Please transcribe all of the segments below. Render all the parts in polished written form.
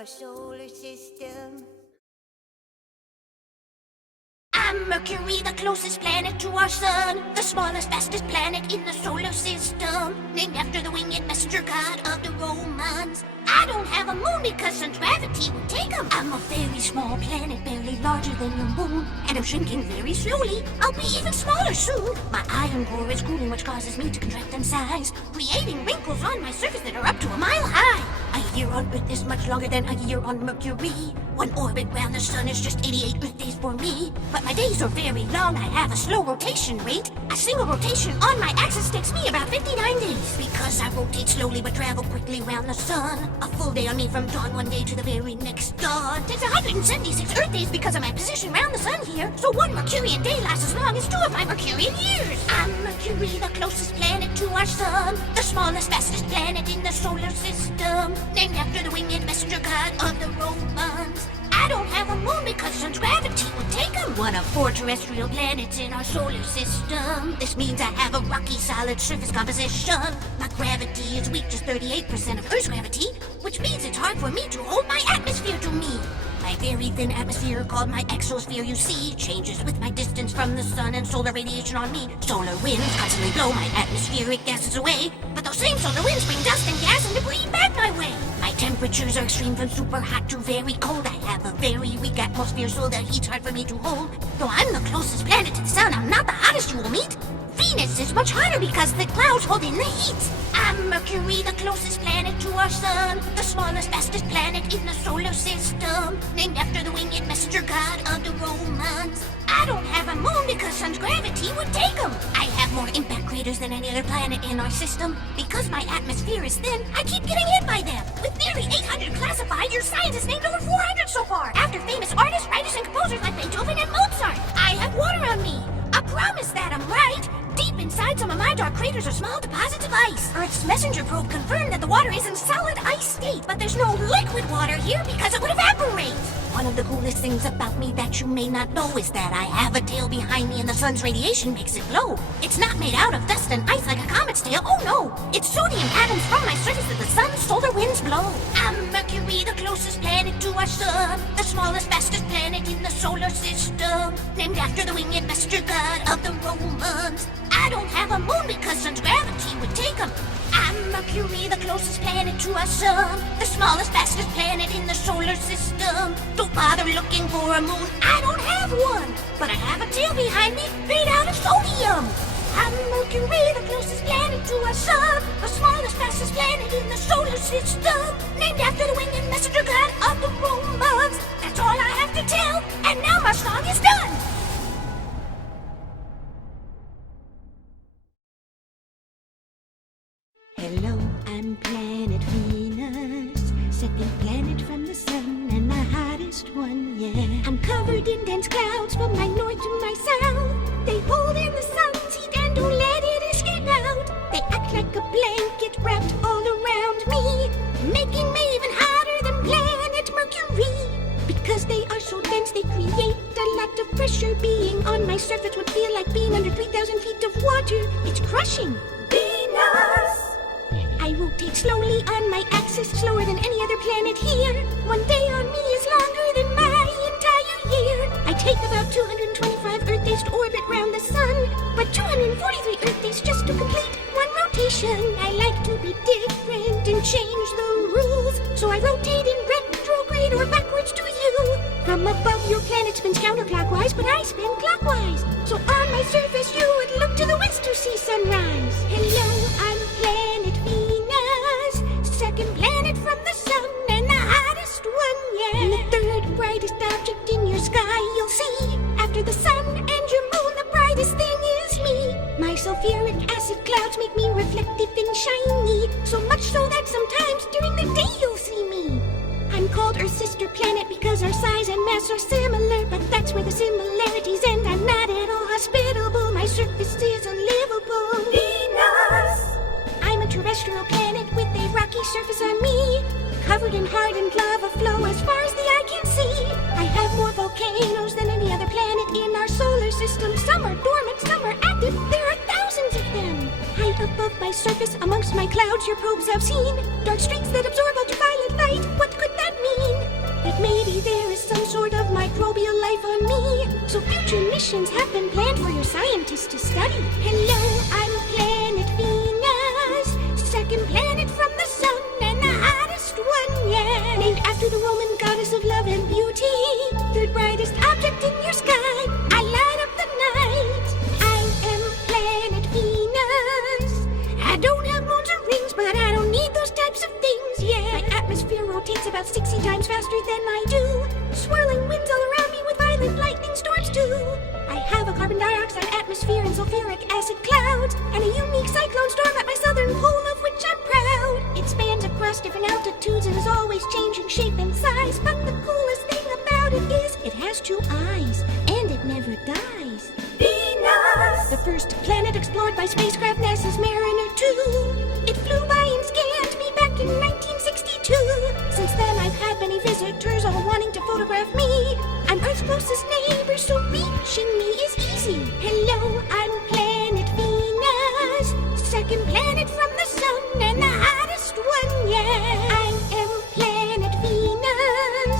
our solar system. I'm Mercury, the closest planet to our sun, the smallest, fastest planet in the solar system, named after the winged messenger god of the Romans. I don't have a moon because sun's gravity would take 'em. I'm a very small planet, barely larger than your moon, and I'm shrinking very slowly. I'll be even smaller soon. My iron core is cooling, which causes me to contract in size, creating wrinkles on my surface that are up to a mile high. A year on Earth is much longer than a year on Mercury. One orbit round the sun is just 88 Earth days for me. But my days are very long, I have a slow rotation rate. A single rotation on my axis takes me about 59 days. Because I rotate slowly but travel quickly round the sun. A full day on me from dawn one day to the very next dawn takes 176 Earth days because of my position round the sun here. So one Mercurian day lasts as long as 2 of my Mercurian years. I'm Mercury, the closest planet to our sun, the smallest, fastest planet in the solar system, named after the winged messenger god of the Romans. I don't have a moon because sun's gravity would take 'em. One of 4 terrestrial planets in our solar system. This means I have a rocky, solid surface composition. My gravity is weak, just 38% of Earth's gravity, which means it's hard for me to hold my atmosphere to me. My very thin atmosphere, called my exosphere, you see, changes with my distance from the sun and solar radiation on me. Solar winds constantly blow my atmospheric gases away, but those same solar winds bring dust and gas and debris back my way. My temperatures are extreme, from super hot to very cold. I have a very weak atmosphere, so the heat's hard for me to hold. Though I'm the closest planet to the sun, I'm not the hottest you will meet. Venus is much hotter because the clouds hold in the heat. I'm Mercury, the closest planet to our sun, the smallest, fastest planet in the solar system, named after the winged messenger god of the Romans. I don't have a moon because sun's gravity would take 'em. I have more impact craters than any other planet in our system. Because my atmosphere is thin, I keep getting hit by them. With nearly 800 classified, your science has named over 400 so far, after famous artists, writers, and composers like Beethoven and Mozart. I have water on me. I promise that I'm right. Deep inside some of my dark craters are small deposits of ice. Earth's messenger probe confirmed that the water is in solid ice state, but there's no liquid water here because it would evaporate. One of the coolest things about me that you may not know is that I have a tail behind me and the sun's radiation makes it glow. It's not made out of dust and ice like a comet's tail, oh no! It's sodium atoms from my surface that the sun's solar winds blow. I'm Mercury, the closest planet to our sun, the smallest, fastest planet in the solar system, named after the winged messenger god of the Romans. I don't have a moon because sun's gravity would take 'em. I'm Mercury, the closest planet to our sun, the smallest, fastest planet in the solar system. Don't bother looking for a moon, I don't have one, but I have a tail behind me made out of sodium. I'm Mercury, the closest planet to our sun, the smallest, fastest planet in the solar system, named after the winged messenger god of the Romans. That's all I have to tell, and now my song is done. Hello, I'm planet Venus, second planet from the sun and the hottest one, yeah. I'm covered in dense clouds from my north to my south. They hold in the sun's heat and don't let it escape out. They act like a blanket wrapped all around me, making me even hotter than planet Mercury. Because they are so dense, they create a lot of pressure. Being on my surface would feel like being under 3,000 feet of water. It's crushing. Venus! I rotate slowly on my axis, slower than any other planet here. One day on me is longer than my entire year. I take about 225 Earth days to orbit round the sun, but 243 Earth days just to complete one rotation. I like to be different and change the rules, so I rotate in retrograde or backwards to you. From above, your planet spins counterclockwise, but I spin clockwise. So on my surface, you would look to the west to see sunrise. Hello, I'm planet Venus, second planet from the sun and the hottest one, yeah. And the third brightest object in your sky you'll see. After the sun and your moon, the brightest thing is me. My sulfuric acid clouds make me reflective and shiny, so much so that sometimes during the day you'll see me. I'm called Earth's sister planet because our size and mass are similar, but that's where the similarities end. I'm not at all hospitable, my surface is unlivable. Venus! I'm a terrestrial planet with a rocky surface on me, covered in hardened lava flow as far as the eye can see. I have more volcanoes than any other planet in our solar system. Some are dormant, some are active, there are thousands of them. High above my surface, amongst my clouds, your probes have seen dark streaks that absorb ultraviolet light. What could that mean? future missions have been planned for your scientists to study. Hello, I'm planet Venus, second planet from the sun and the hottest one yet. Named after the Roman goddess of love and beauty, third brightest object in your sky. I light up the night. I am planet Venus. I don't have moons or rings, but I don't need those types of things yet. My atmosphere rotates about 60 times faster than I do. Swirling winds all around me with violent lightning storms too. I have a carbon dioxide atmosphere and sulfuric acid clouds, and a unique cyclone storm at my southern pole, of which I'm proud. It spans across different altitudes and is always changing shape and size. But the coolest thing about it is it has 2 eyes, and it never dies. Venus! The first planet explored by spacecraft NASA's Mariner 2. It flew by and scanned me back in 1962. Since then I've had many visitors all wanting to photograph me. I'm Earth's closest neighbor, so reaching me is easy. Hello, I'm planet Venus, second planet from the sun and the hottest one yet. I am planet Venus.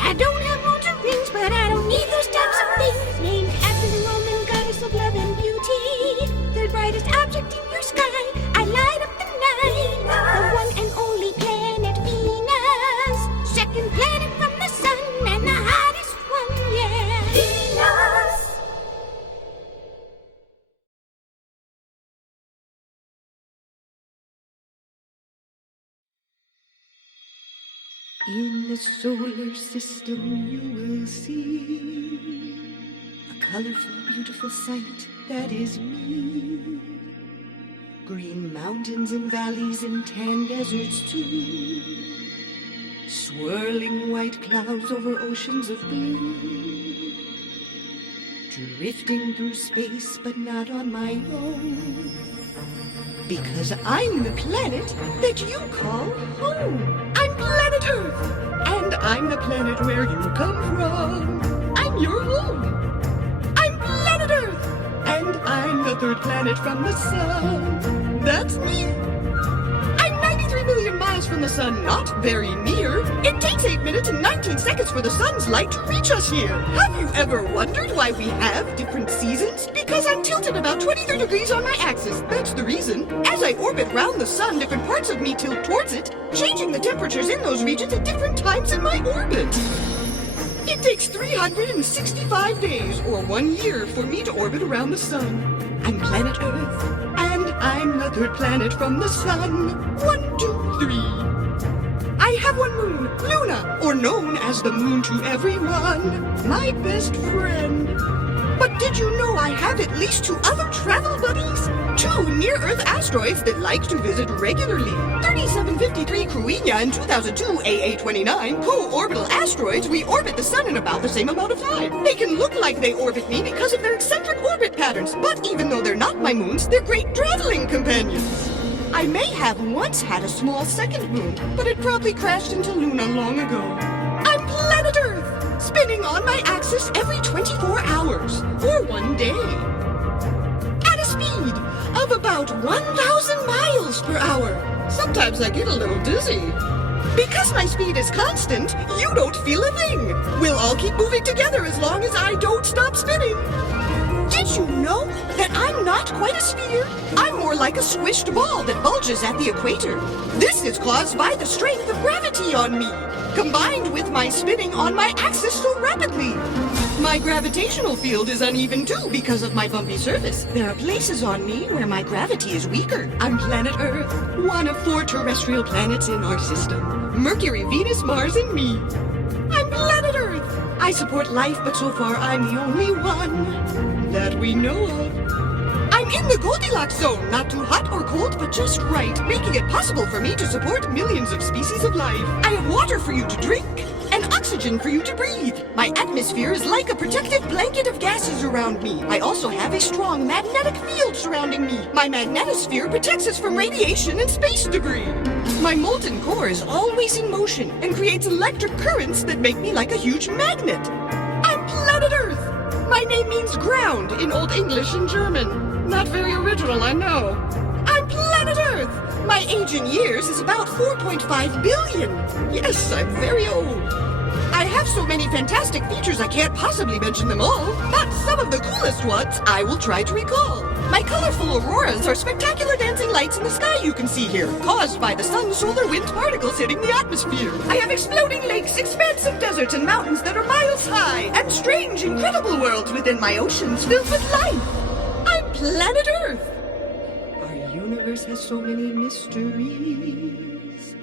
I don't have moons or rings, but I don't need those types of things. Named after the Roman goddess of love and beauty, third brightest object in your sky. I light up the night. The one and only planet Venus, second planet from the sun and the hottest one yet. Venus! In the solar system you will see a colorful, beautiful sight that is me. Green mountains and valleys and tan deserts too. Swirling white clouds over oceans of blue. Drifting through space but not on my own. Because I'm the planet that you call home. I'm planet Earth, and I'm the planet where you come from. I'm your home. I'm planet Earth, and I'm the third planet from the sun. That's me. I'm 93 million miles from the sun, not very near. It takes 8 minutes and 19 seconds for the sun's light to reach us here. Have you ever wondered why we have different seasons? Because I'm tilted about 23 degrees on my axis. That's the reason. As I orbit round the sun, different parts of me tilt towards it, changing the temperatures in those regions at different times in my orbit. It takes 365 days, or 1 year, for me to orbit around the sun. I'm planet Earth, and I'm the third planet from the sun. 1, 2, 3. I have one moon, Luna, or known as the moon to everyone, my best friend. But did you know I have at least 2 other travel buddies? 2 near-Earth asteroids that like to visit regularly. 3753 Cruina and 2002 AA29, co-orbital asteroids. We orbit the sun in about the same amount of time. They can look like they orbit me because of their eccentric orbit patterns, but even though they're not my moons, they're great traveling companions. I may have once had a small second moon, but it probably crashed into Luna long ago. I'm planet Earth, spinning on my axis every 24 hours, or 1 day. At a speed of about 1,000 miles per hour. Sometimes I get a little dizzy. Because my speed is constant, you don't feel a thing. We'll all keep moving together as long as I don't stop spinning. Did you know that I'm not quite a sphere? I'm more like a squished ball that bulges at the equator. This is caused by the strength of gravity on me, combined with my spinning on my axis so rapidly. My gravitational field is uneven too because of my bumpy surface. There are places on me where my gravity is weaker. I'm planet Earth, one of 4 terrestrial planets in our system. Mercury, Venus, Mars, and me. I'm planet Earth. I support life, but so far I'm the only one that we know of. I'm in the Goldilocks zone, not too hot or cold, but just right, making it possible for me to support millions of species of life. I have water for you to drink, and oxygen for you to breathe. My atmosphere is like a protective blanket of gases around me. I also have a strong magnetic field surrounding me. My magnetosphere protects us from radiation and space debris. My molten core is always in motion and creates electric currents that make me like a huge magnet. I'm planet Earth. My name means ground in Old English and German. Not very original, I know. I'm planet Earth. My age in years is about 4.5 billion. Yes, I'm very old. I have so many fantastic features I can't possibly mention them all, but some of the coolest ones I will try to recall. My colorful auroras are spectacular dancing lights in the sky you can see here, caused by the sun's solar wind particles hitting the atmosphere. I have exploding lakes, expansive deserts, and mountains that are miles high, and strange, incredible worlds within my oceans filled with life. I'm planet Earth. Our universe has so many mysteries,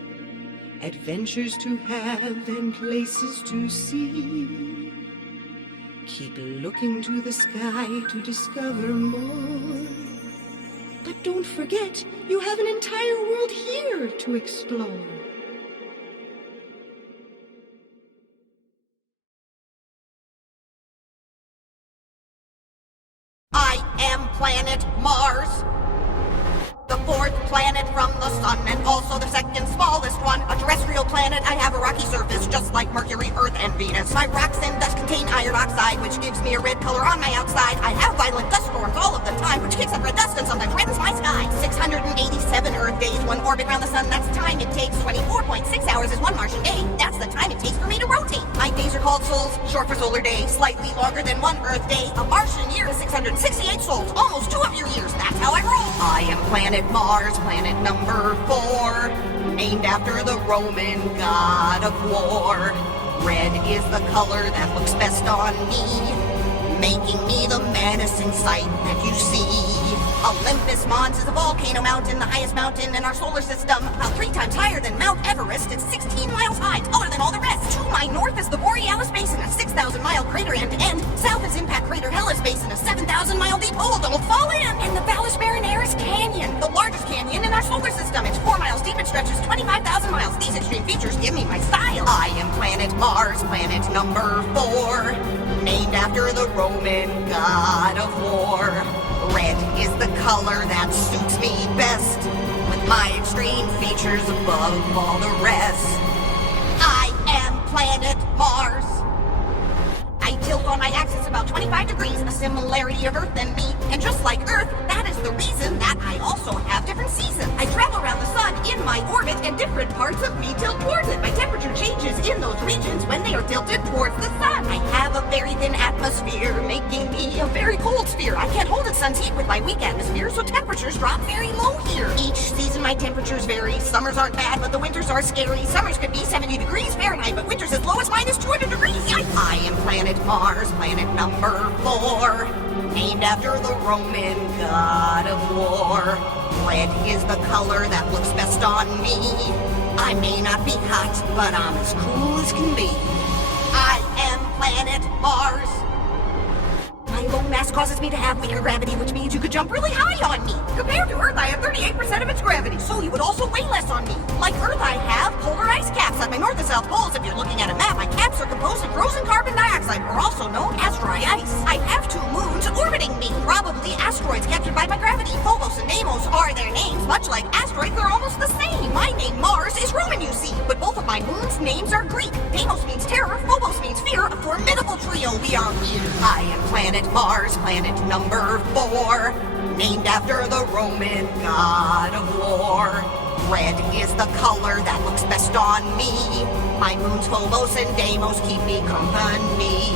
adventures to have and places to see. Keep looking to the sky to discover more. But don't forget, you have an entire world here to explore. I am planet Mars, the fourth planet from the sun, and also the second smallest one. A terrestrial planet, I have a rocky surface, just like Mercury, Earth, and Venus. My rocks and dust contain iron oxide, which gives me a red color on my outside. I have violent dust storms all of the time, which kicks up red dust and sometimes reddens my sky. 687 Earth days, one orbit around the sun, that's the time it takes. 24.6 hours is one Martian day, that's the time it takes for me to rotate. My days are called sols, short for solar day, slightly longer than one Earth day. A Martian year is 668 sols, almost 2 of your years, that's how I roll. I am planet Mars, planet number 4, named after the Roman god of war. Red is the color that looks best on me, making me the menacing sight that you see. Olympus Mons is a volcano mountain, the highest mountain in our solar system. About 3 times higher than Mount Everest, it's 16 miles high, taller than all the rest. To my north is the Borealis Basin, a 6,000-mile crater end to end. South is Impact Crater Hellas Basin, a 7,000-mile deep hole, don't fall in. And the Valles Marineris Canyon, the largest canyon in our solar system. It's 4 miles deep and stretches 25,000 miles. These extreme features give me my style. I am planet Mars, planet number 4, named after the Roman god of war. Red is the color that suits me best, with my extreme features above all the rest. I am planet Mars. I tilt on my axis about 25 degrees, a similarity of Earth and me. And just like Earth, that is the reason that I also have different seasons. I travel around the sun in my orbit, and different parts of me tilt towards it. My temperature changes in those regions when they are tilted towards the sun. I have a very thin atmosphere, making me a very cold sphere. I can't hold the sun's heat with my weak atmosphere, so temperatures drop very low here. Each season my temperatures vary. Summers aren't bad, but the winters are scary. Summers could be 70 degrees Fahrenheit, but winters as low as minus 200 degrees. Yikes! I am planet Mars, planet number 4, named after the Roman god of war. Red is the color that looks best on me. I may not be hot, but I'm as cool as can be. I am planet Mars. My low mass causes me to have weaker gravity, which means you could jump really high on me. Compared to Earth, I have 38% of its gravity, so you would also weigh less on me. Like Earth, I have polar ice caps at my north and south poles. If you're looking at a map, my caps are composed of frozen carbon dioxide, or also known as dry ice. I have 2 moons orbiting me, probably asteroids captured by my gravity. Phobos and Deimos are their names. Much like asteroids, they're almost the same. My name, Mars, is Roman, you see, but both of my moons' names are Greek. Deimos means terror, Phobos means fear, a formidable trio we are here. I am planet Mars, planet number 4, named after the Roman god of war. Red is the color that looks best on me. My moons Phobos and Deimos keep me company.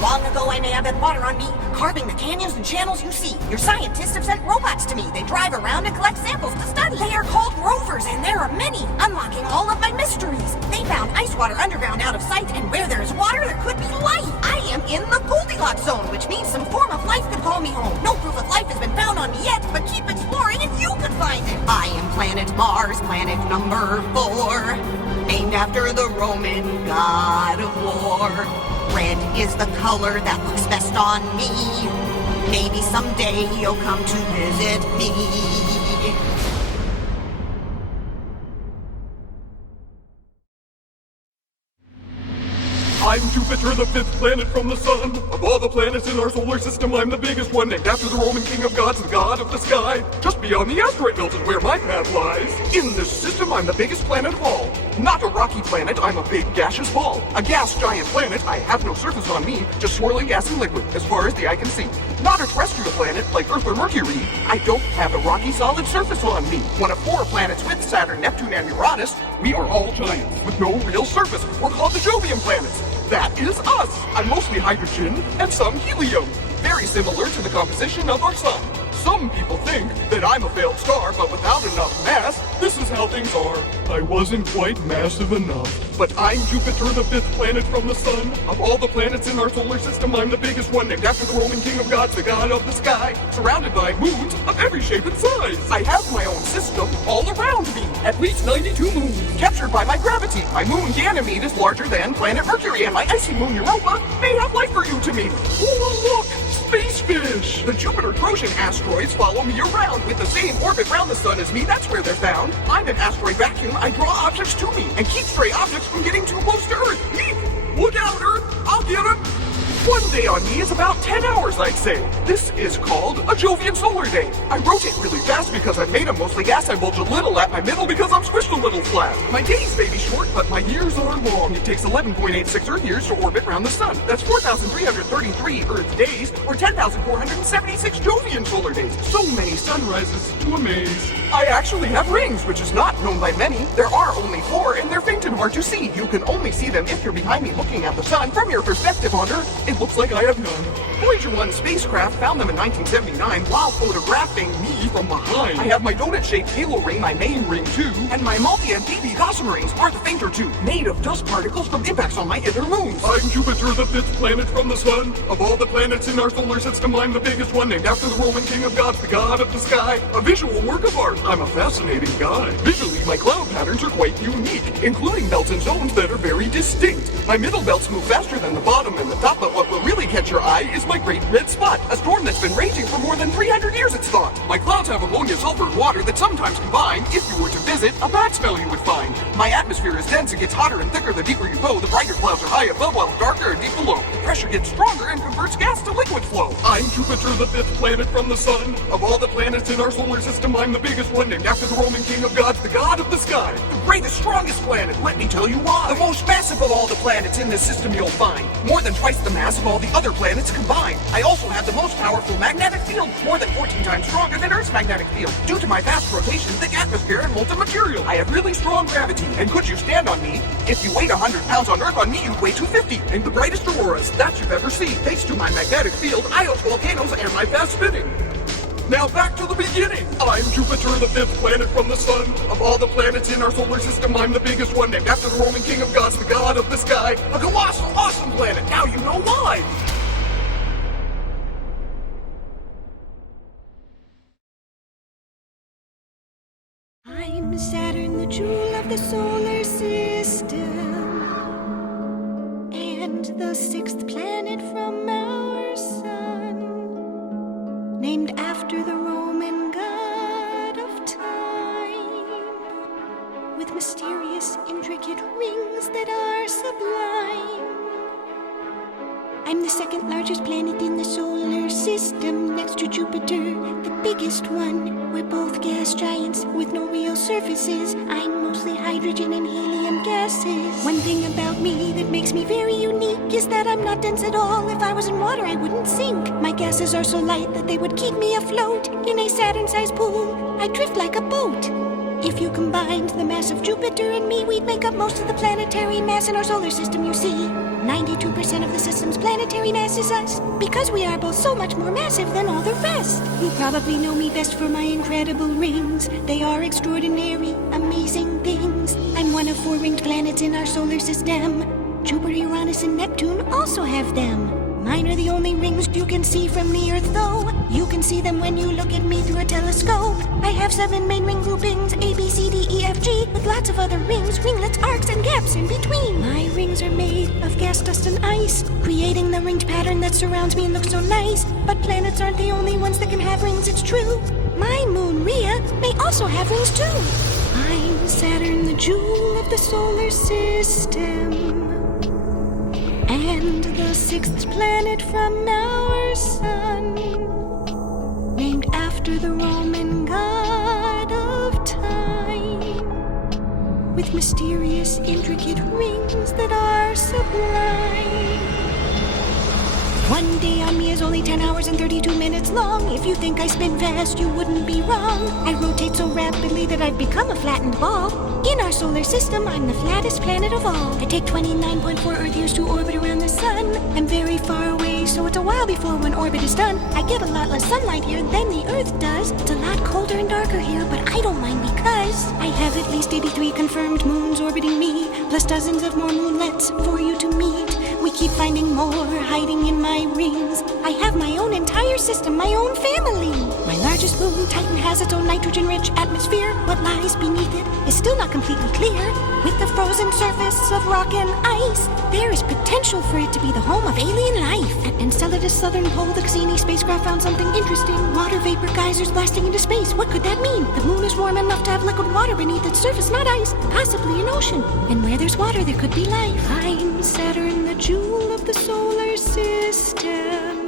Long ago I may have had water on me, carving the canyons and channels you see. Your scientists have sent robots to me. They drive around and collect samples to study. They are called rovers, and there are many, unlocking all of my mysteries. They found ice water underground out of sight, and where there is water, there could be life. I am in the Goldilocks zone, which means some form of life could call me home. No proof of life has been found on me yet, but keep exploring if you could find it. I am planet Mars, planet number 4, named after the Roman god of war. Red is the color that looks best on me. Maybe someday you'll come to visit me. I I'm Jupiter, the fifth planet from the sun. Of all the planets in our solar system, I'm the biggest one, named after the Roman king of gods, the god of the sky. Just beyond the asteroid belt is where my path lies. In this system, I'm the biggest planet of all. Not a rocky planet, I'm a big gaseous ball. A gas giant planet, I have no surface on me, just swirling gas and liquid, as far as the eye can see. Not a terrestrial planet, like Earth or Mercury, I don't have a rocky solid surface on me. One of four planets with Saturn, Neptune, and Uranus, we are all giants, with no real surface. We're called the Jovian planets. That is us. I'm mostly hydrogen, and some helium. Very similar to the composition of our sun. Some people think that I'm a failed star, but without enough mass, this is how things are. I wasn't quite massive enough. But I'm Jupiter, the fifth planet from the sun. Of all the planets in our solar system, I'm the biggest one, named after the Roman king of gods, the god of the sky. Surrounded by moons of every shape and size. I have my own system all around me. At least 92 moons. Captured by my gravity. My moon Ganymede is larger than planet Mercury, and my icy moon Europa may have life for you to me. Ooh, look! Space fish! The Jupiter Trojan asteroids follow me around with the same orbit round the sun as me. That's where they're found. I'm an asteroid vacuum. I draw objects to me and keep stray objects from getting too close to Earth. Eek! Look out, Earth! I'll get them! One day on me is about 10 hours, I'd say. This is called a Jovian solar day. I rotate really fast because I'm made of mostly gas. I bulge a little at my middle because I'm squished a little flat. My days may be short, but my years are long. It takes 11.86 Earth years to orbit around the sun. That's 4,333 Earth days, or 10,476 Jovian solar days. So many sunrises to amaze. I actually have rings, which is not known by many. There are only 4, and they're faint and hard to see. You can only see them if you're behind me looking at the sun. From your perspective on Earth, it looks like I have none. Voyager 1 spacecraft found them in 1979 while photographing me from behind. I have my donut-shaped halo ring, my main ring too, and my multi and PV gossamer rings are the fainter two, made of dust particles from impacts on my inner moons. I'm Jupiter, the fifth planet from the sun. Of all the planets in our solar system, I'm the biggest one, named after the Roman king of gods, the god of the sky. A visual work of art. I'm a fascinating guy. Visually, my cloud patterns are quite unique, including belts and zones that are very distinct. My middle belts move faster than the bottom and the top, but what will really catch your eye is my great red spot, a storm that's been raging for more than 300 years, it's thought. My clouds have ammonia, sulfur, and water that sometimes combine. If you were to visit, a bad smell you would find. My atmosphere is dense, it gets hotter and thicker the deeper you go. The brighter clouds are high above while the darker are deep below. The pressure gets stronger and converts gas to liquid flow. I'm Jupiter, the fifth planet from the sun. Of all the planets in our solar system, I'm the biggest one, named after the Roman king of gods, the god of the sky. The greatest, strongest planet, let me tell you why. The most massive of all the planets in this system you'll find. More than twice the mass of all the other planets combined. I also have the most powerful magnetic field, more than 14 times stronger than Earth's magnetic field. Due to my fast rotation, thick atmosphere, and molten material, I have really strong gravity. And could you stand on me? If you weighed 100 pounds on Earth, on me you'd weigh 250. And the brightest auroras that you've ever seen. Thanks to my magnetic field, I host volcanoes, and my fast spinning. Now back to the beginning. I'm Jupiter, the fifth planet from the sun. Of all the planets in our solar system, I'm the biggest one, named after the Roman king of gods, the god of the sky. A colossal, awesome planet. Now you know why. I'm Saturn, the jewel of the solar system, and the sixth planet from our sun, named after the Roman god of time, with mysterious, intricate rings that are sublime. I'm the second largest planet in the solar system, next to Jupiter, the biggest one. We're both gas giants with no real surfaces. I'm mostly hydrogen and helium gases. One thing about me that makes me very unique is that I'm not dense at all. If I was in water, I wouldn't sink. My gases are so light that they would keep me afloat. In a Saturn-sized pool, I drift like a boat. If you combined the mass of Jupiter and me, we'd make up most of the planetary mass in our solar system, you see. 92% of the system's planetary mass is us, because we are both so much more massive than all the rest. You probably know me best for my incredible rings. They are extraordinary, amazing things. I'm one of 4 ringed planets in our solar system. Jupiter, Uranus, and Neptune also have them. Mine are the only rings you can see from the Earth, though. You can see them when you look at me through a telescope. I have 7 main ring groupings, A, B, C, D, E, F, G, with lots of other rings, ringlets, arcs, and gaps in between. My rings are made of gas, dust, and ice, creating the ringed pattern that surrounds me and looks so nice. But planets aren't the only ones that can have rings, it's true. My moon, Rhea, may also have rings, too. I'm Saturn, the jewel of the solar system, And the sixth planet from our sun, named after the Roman god of time, with mysterious, intricate rings that are sublime. One day on me is only 10 hours and 32 minutes long. If you think I spin fast, you wouldn't be wrong. I rotate so rapidly that I've become a flattened ball. In our solar system, I'm the flattest planet of all. I take 29.4 Earth years to orbit around the sun. I'm very far away, so it's a while before one orbit is done. I get a lot less sunlight here than the Earth does. It's a lot colder and darker here, but I don't mind because I have at least 83 confirmed moons orbiting me, plus dozens of more moonlets for you to meet. We keep finding more hiding in my rings. I have my own entire system, my own family. My largest moon, Titan, has its own nitrogen-rich atmosphere. What lies beneath it is still not completely clear. With the frozen surface of rock and ice, there is potential for it to be the home of alien life. At Enceladus' southern pole, the Cassini spacecraft found something interesting. Water vapor geysers blasting into space. What could that mean? The moon is warm enough to have liquid water beneath its surface, not ice, possibly an ocean. And where there's water, there could be life. I'm Saturn, the jewel of the solar system,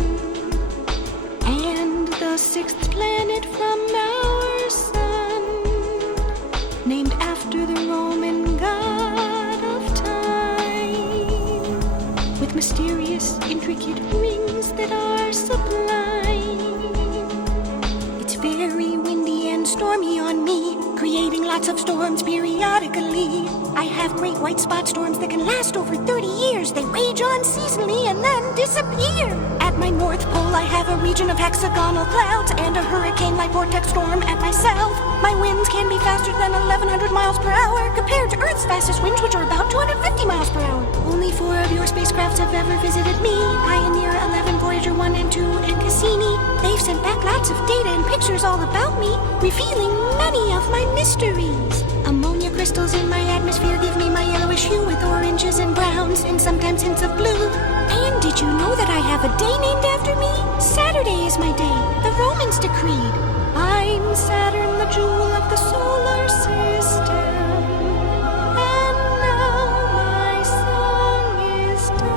and the sixth planet from our sun, named after the Roman god of time, with mysterious, intricate rings that are sublime. It's very windy and stormy on me, creating lots of storms periodically. I have great white spot storms that can last over 30 years. They rage on seasonally and then disappear. At my North Pole, I have a region of hexagonal clouds and a hurricane-like vortex storm at my south. My winds can be faster than 1,100 miles per hour compared to Earth's fastest winds, which are about 250 miles per hour. Only 4 of your spacecrafts have ever visited me: Pioneer 11, Voyager 1 and 2, and Cassini. They've sent back lots of data and pictures all about me, revealing many of my mysteries. Ammonia crystals in my atmosphere give me my yellowish hue with oranges and browns and sometimes hints of blue. And did you know that I have a day named after me? Saturday is my day, the Romans decreed. I'm Saturn, the jewel of the solar system. And now my song is done.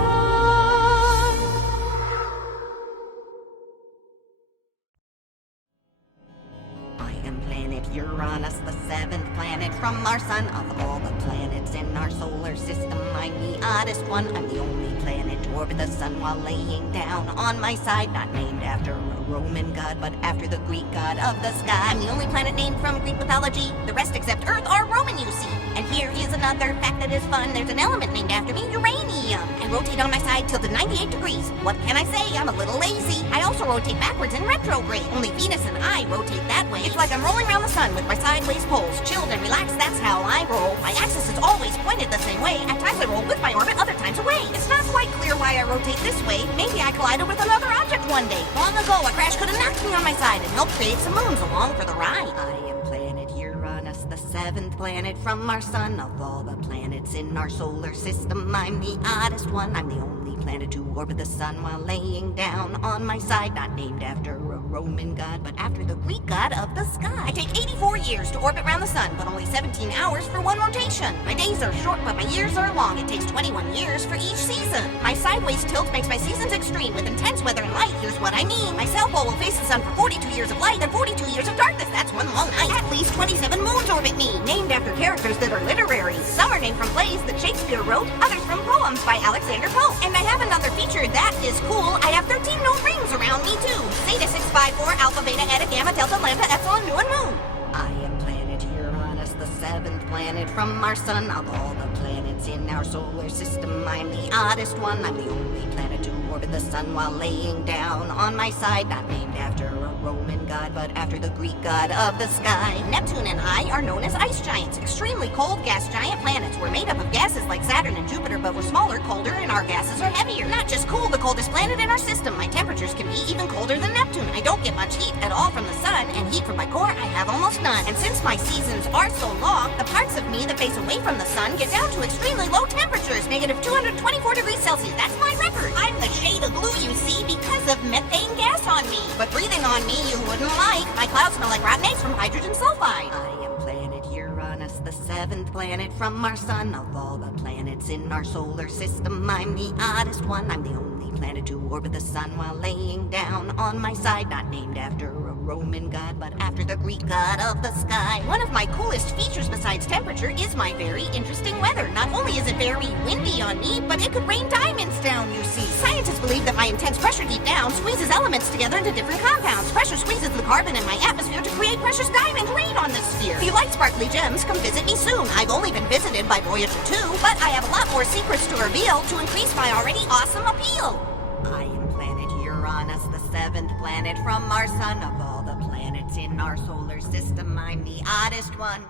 I am planet Uranus, the seventh planet from our sun. Of all the planets in our solar system, I'm the oddest one. I'm the only planet to orbit the sun while laying down on my side. Not named after a Roman god, but after the Greek god of the sky. I'm the only planet named from Greek mythology. The rest except Earth are Roman, you see. And here is another fact that is fun. There's an element named after me, uranium. I rotate on my side tilted 98 degrees. What can I say? I'm a little lazy. I also rotate backwards in retrograde. Only Venus and I rotate that way. It's like I'm rolling around the sun with my sideways poles. Chilled and relaxed, that's how I roll. My axis is always pointed the same way. At times I roll with my orbit, other times away. It's not quite clear why I rotate this way. Maybe I collided with another object one day. Long ago, a crash could have knocked me on my side and helped create some moons along for the ride. I am planet Uranus, the seventh planet from our sun. Of all the planets in our solar system, I'm the oddest one. I'm the only planet to orbit the sun while laying down on my side. Not named after a Roman god, but after the Greek god of the sky. I take 84 years to orbit around the sun, but only 17 hours for one rotation. My days are short, but my years are long. It takes 21 years for each season. My sideways tilt makes my seasons extreme with intense weather and light. Here's what I mean. My south pole will face the sun for 42 years of light and 42 years of darkness. That's one long night. At least 27 moons orbit me, named after characters that are literary. Some are named from plays that Shakespeare wrote, others from poems by Alexander Pope. And I have another feature that is cool. I have 13 known rings around me too. Zeta 654, Alpha, Beta, Eta, Gamma, Delta, Lambda, Epsilon, Nu, and Mu. I am planet Uranus, the seventh planet from our sun. Of all the planets in our solar system, I'm the oddest one. I'm the only planet to orbit the sun while laying down on my side. Not named after a Roman god, but after the Greek god of the sky. Neptune and I are known as ice giants, extremely cold gas giant planets. We're made up of gases like Saturn and Jupiter, but we're smaller, colder, and our gases are heavier. Not just cool, the coldest planet in our system. My temperatures can be even colder than Neptune. I don't get much heat at all from the sun, and heat from my core I have almost none. And since my seasons are so long, the parts of me that face away from the sun get down to extremely low temperatures, negative 224 degrees Celsius. That's my record. I'm the shade of blue, you see, because of methane gas on me. But breathing on me, you wouldn't like. My clouds smell like rotten eggs from hydrogen sulfide. I am planet Uranus, the seventh planet from our sun. Of all the planets in our solar system, I'm the oddest one. I'm the only planet to orbit the sun while laying down on my side. Not named after a Roman god, but after the Greek god of the sky. One of my coolest features besides temperature is my very interesting weather. Not only is it very windy on me, but it could rain diamonds down, you see. Scientists believe that my intense pressure deep down squeezes elements together into different compounds. Pressure squeezes the carbon in my atmosphere to create precious diamond rain on this sphere. If you like sparkly gems, come visit me soon. I've only been visited by Voyager 2, but I have a lot more secrets to reveal to increase my already awesome appeal. I am planet Uranus, the seventh planet from our sun. Of all the planets in our solar system, I'm the oddest one.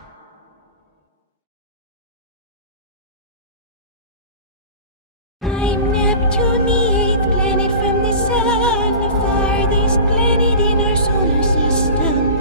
I'm Neptune, the eighth planet from the sun, the farthest planet in our solar system.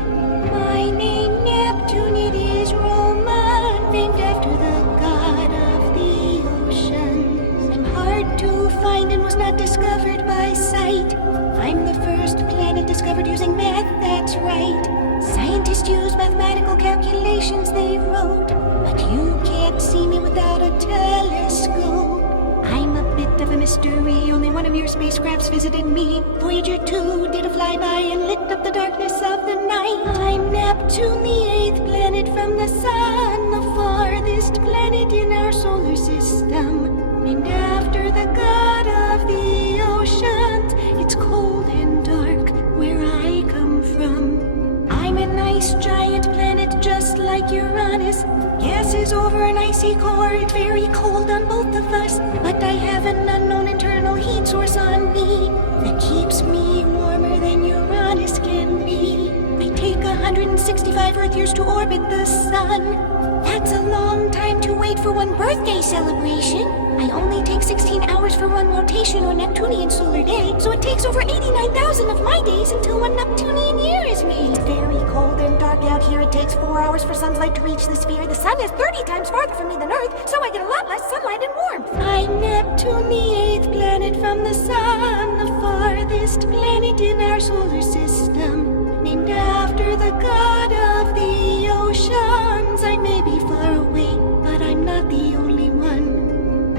My name Neptune, it is Roman, named after the god of the oceans. I'm hard to find and was not discovered by sight. I'm the first planet discovered using math, that's right. Scientists use mathematical calculations they wrote, but you can't see me without a telescope. I'm a bit of a mystery, only one of your spacecrafts visited me. Voyager 2 did a flyby and lit up the darkness of the night. I'm Neptune, the eighth planet from the sun, the farthest planet in our solar system. Named after the god of the oceans, it's cold and dark where I come from. I'm an ice giant planet just like Uranus. Gases over an icy core, it's very cold on both of us. But I have an unknown internal heat source on me that keeps me warmer than Uranus can be. I take 165 Earth years to orbit the sun. That's a long time to wait for one birthday celebration. I only take 16 hours for one rotation or Neptunian solar day, so it takes over 89,000 of my days until one Neptunian year is made. It's very cold and dark out here. It takes 4 hours for sun's light to reach the sphere. The sun is 30 times farther from me than Earth, so I get a lot less sunlight and warmth. I'm Neptune, the eighth planet from the sun, the farthest planet in our solar system. Named after the god of the oceans. I may be far away, but I'm not the only one.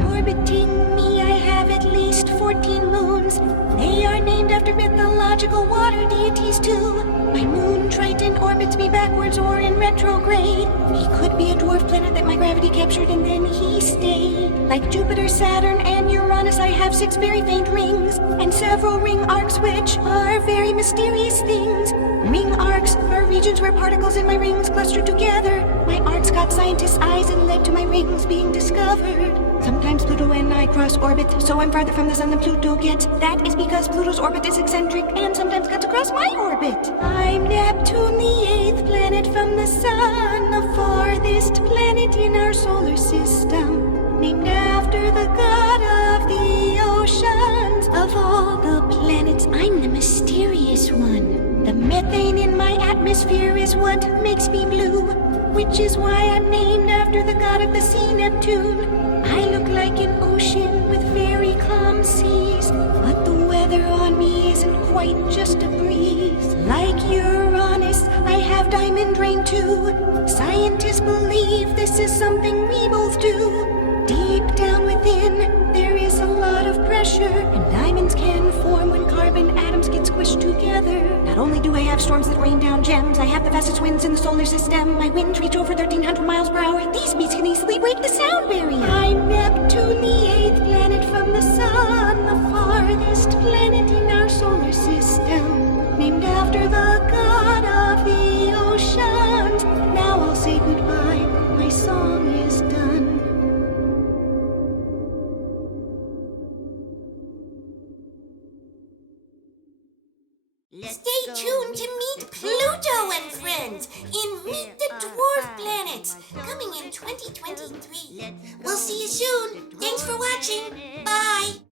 Orbiting me, I have at least 14 moons. They are named after mythological water deities too. My moon Triton orbits me backwards or in retrograde. He could be a dwarf planet that my gravity captured and then he stayed. Like Jupiter, Saturn, and Uranus, I have 6 very faint rings and several ring arcs, which are very mysterious things. Ring arcs are regions where particles in my rings cluster together. My arcs got scientists' eyes and led to my rings being discovered. Sometimes Pluto and I cross orbit, so I'm farther from the sun than Pluto gets. That is because Pluto's orbit is eccentric and sometimes cuts across my orbit. I'm Neptune, the eighth planet from the sun, the farthest planet in our solar system. Named after the god of the oceans. Of all the planets, I'm the mysterious one. The methane in my atmosphere is what makes me blue, which is why I'm named after the god of the sea, Neptune. I look like an ocean with very calm seas, but the weather on me isn't quite just a breeze. Like Uranus, I have diamond rain too. Scientists believe this is something we both do. Deep down within, there is a lot of pressure, and diamonds can form when carbon atoms get squished together. Not only do I have storms that rain down gems, I have the fastest winds in the solar system. My winds reach over 1,300 miles per hour. These speeds can easily break the sound barrier. I'm Neptune, the eighth planet from the sun, the farthest planet in our solar system. Named after the god of the oceans. Now I'll say goodbye. My song is done. Stay tuned to meet Pluto and friends in Meet the Dwarf Planets, coming in 2023. We'll see you soon. Thanks for watching. Bye.